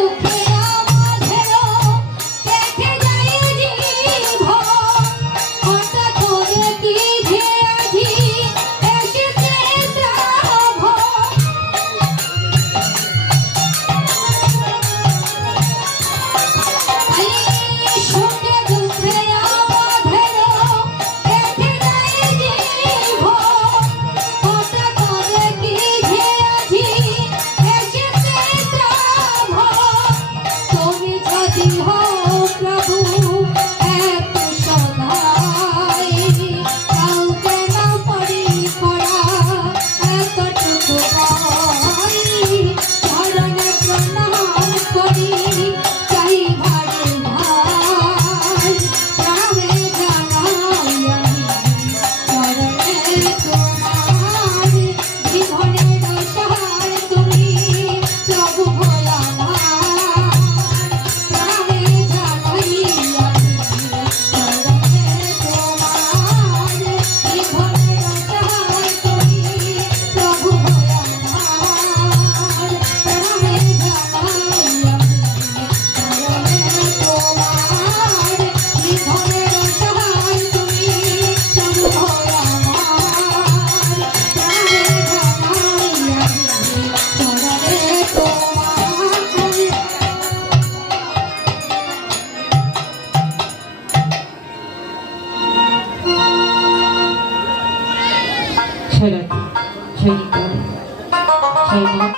Brasil! ছেড়ে দিই সেই দিন সেই